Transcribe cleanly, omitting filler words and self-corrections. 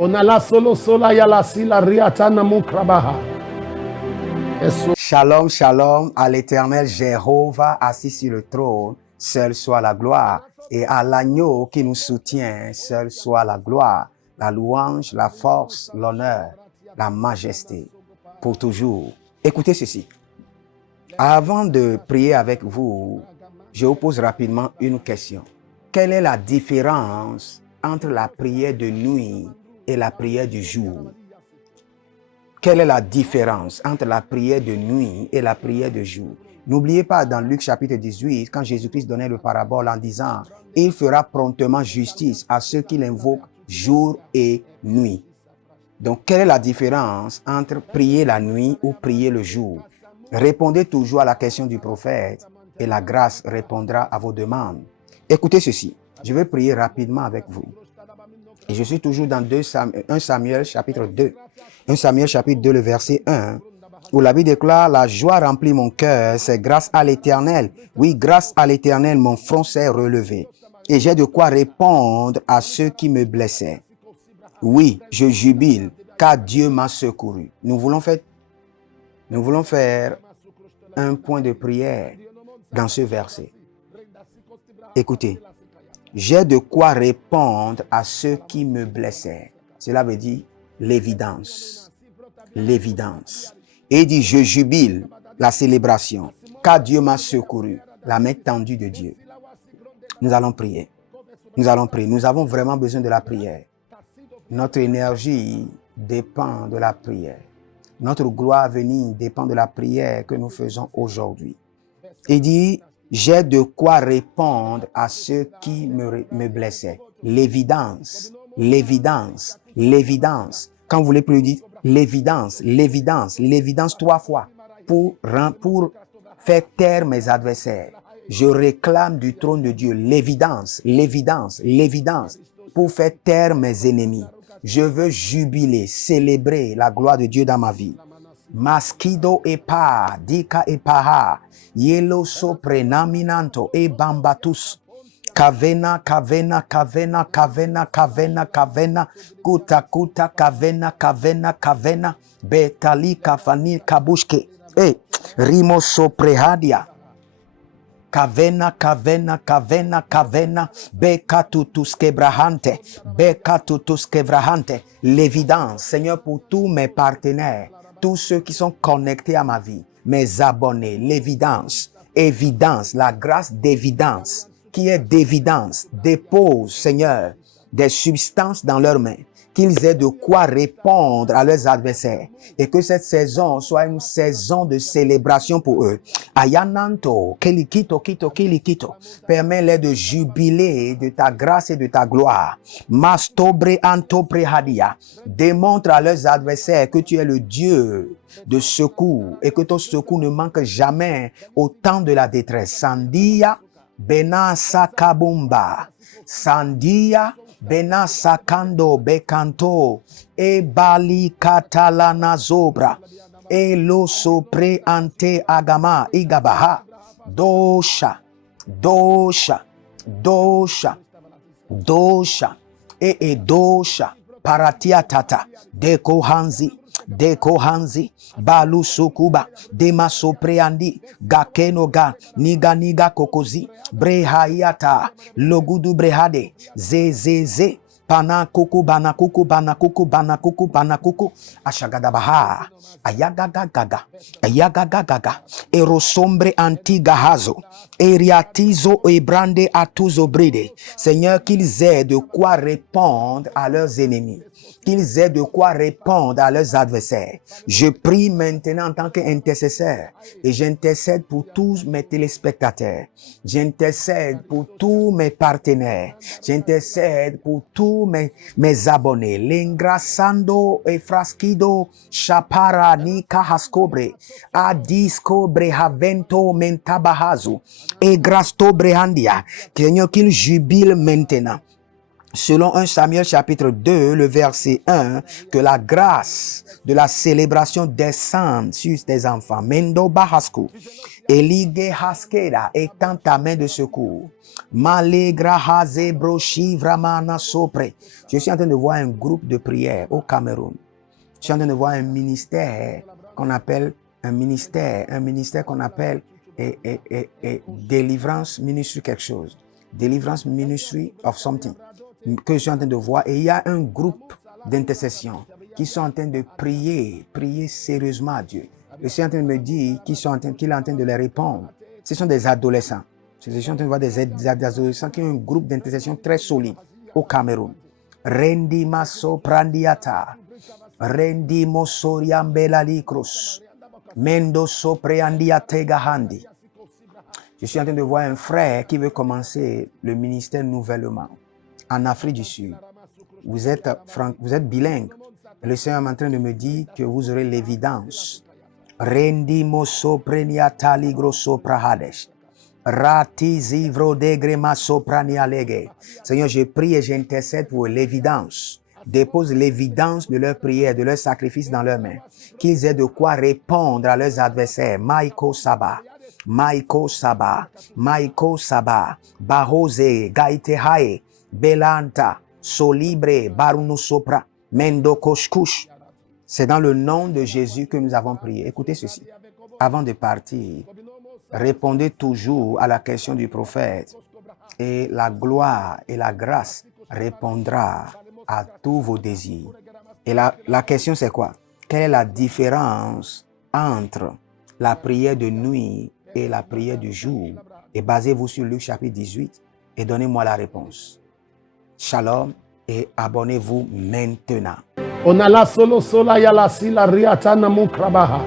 On a la solo sola ya la si la riatana mukrabaha. Shalom, shalom à l'Éternel Jéhovah assis sur le trône, seul soit la gloire. Et à l'agneau qui nous soutient, seul soit la gloire, la louange, la force, l'honneur, la majesté, pour toujours. Écoutez ceci. Avant de prier avec vous, je vous pose rapidement une question. Quelle est la différence entre la prière de nuit et la prière du jour? Quelle est la différence entre la prière de nuit et la prière de jour? N'oubliez pas dans Luc chapitre 18, quand Jésus-Christ donnait le parabole en disant « Il fera promptement justice à ceux qui l'invoquent jour et nuit ». Donc, quelle est la différence entre prier la nuit ou prier le jour? Répondez toujours à la question du prophète et la grâce répondra à vos demandes. Écoutez ceci, je vais prier rapidement avec vous. Et je suis toujours dans 1 Samuel chapitre 2. 1 Samuel chapitre 2, le verset 1, où la Bible déclare « La joie remplit mon cœur, c'est grâce à l'Éternel. Oui, grâce à l'Éternel, mon front s'est relevé. Et j'ai de quoi répondre à ceux qui me blessaient. Oui, je jubile, car Dieu m'a secouru. » Nous voulons faire un point de prière dans ce verset. Écoutez. J'ai de quoi répondre à ceux qui me blessaient. Cela veut dire l'évidence. L'évidence. Et il dit, je jubile, la célébration, car Dieu m'a secouru, la main tendue de Dieu. Nous allons prier. Nous allons prier. Nous avons vraiment besoin de la prière. Notre énergie dépend de la prière. Notre gloire à venir dépend de la prière que nous faisons aujourd'hui. Il dit, j'ai de quoi répondre à ceux qui me blessaient. L'évidence, l'évidence, l'évidence. Quand vous voulez plus, dites l'évidence, l'évidence, l'évidence 3 fois pour faire taire mes adversaires. Je réclame du trône de Dieu l'évidence, l'évidence, l'évidence pour faire taire mes ennemis. Je veux jubiler, célébrer la gloire de Dieu dans ma vie. Maskido epa, dika epaha, yelo soprenaminanto e bambatus. Kavena, kavena, kavena, kavena, kavena, kavena, kuta, kuta, kavena, kavena, kavena, betali, kafani, kabushke. Rimo soprehadia. Kavena, kavena, kavena, kavena, beka tutuskebrahante, beka tutuskebrahante. L'évidence, Seigneur, pour tous mes partenaires, tous ceux qui sont connectés à ma vie, mes abonnés, l'évidence, évidence, la grâce d'évidence, qui est d'évidence, dépose, Seigneur, des substances dans leurs mains, qu'ils aient de quoi répondre à leurs adversaires et que cette saison soit une saison de célébration pour eux. Ayananto, kelikito, kito, kilikito, permets-les de jubiler de ta grâce et de ta gloire. Mastobre antobre hadia, démontre à leurs adversaires que tu es le Dieu de secours et que ton secours ne manque jamais au temps de la détresse. Sandia, bena sakabumba, sandia, bena sakando bekanto e bali katalana zobra e lo sopre ante agama igabaha dosha dosha dosha dosha e dosha paratia tata deko hanzi balu sukuba dema sopreandi gakenoga niga kokozi brehayata logudu brehade ze panakuku banakuku ashagadabaha ayagagaga erosombre antiga hazo eriatizo ebrande atuzo bride. Seigneur, qu'ils aient de quoi répondre à leurs ennemis, qu'ils aient de quoi répondre à leurs adversaires. Je prie maintenant en tant qu'intercesseur et j'intercède pour tous mes téléspectateurs. J'intercède pour tous mes partenaires. J'intercède pour tous mes abonnés. L'ingrassando e frasquido chapara nika hascobre adiscobre havento mentabahazu et grastobre handia. Seigneur, qu'ils jubilent maintenant. Selon 1 Samuel chapitre 2, le verset 1, que la grâce de la célébration descende sur tes enfants. Mendo bahasku, Elige haskeda, étends ta main de secours. Malegra hazebro shivramana sopre. Je suis en train de voir un groupe de prière au Cameroun. Je suis en train de voir un ministère qu'on appelle un ministère qu'on appelle délivrance ministry quelque chose. Délivrance ministry of something que je suis en train de voir. Et il y a un groupe d'intercession qui sont en train de prier sérieusement à Dieu. Je suis en train de me dire qu'il est en train de les répondre. Ce sont des adolescents. Je suis en train de voir des adolescents qui ont un groupe d'intercession très solide au Cameroun. Rendi maso prandiata. Rendi mosoriambela likros. Mendo sopreandiate gahandi. Je suis en train de voir un frère qui veut commencer le ministère nouvellement en Afrique du Sud. Vous êtes bilingue. Le Seigneur est en train de me dire que vous aurez l'évidence. Rendi moso preniata ligro soprahadesh. Rati zivro degrema sopranialege. Seigneur, je prie et j'intercède pour l'évidence. Dépose l'évidence de leur prière, de leur sacrifice dans leurs mains. Qu'ils aient de quoi répondre à leurs adversaires. Maiko Saba, Maiko Saba, Maiko Saba, Barose, Gaitehae, Belanta, Solibre, Baruno Sopra, Mendo Koshkush. C'est dans le nom de Jésus que nous avons prié. Écoutez ceci. Avant de partir, répondez toujours à la question du prophète et la gloire et la grâce répondra à tous vos désirs. Et la question c'est quoi? Quelle est la différence entre la prière de nuit et la prière du jour? Et basez-vous sur Luc chapitre 18 et donnez-moi la réponse. Shalom et abonnez-vous maintenant. Onala solo sola yala sila riatana mukrabaha.